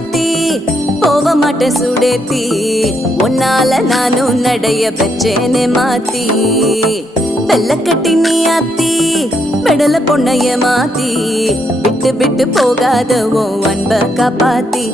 மாத்தி போக மாட்டேன் சுடேத்தி உன்னால நானும் நடைய பெற்றேனே மாத்தி வெள்ள கட்டி நீ ஆத்தி பெடல பொண்ணைய மாத்தி விட்டு விட்டு போகாத உன் அன்ப காப்பாத்தி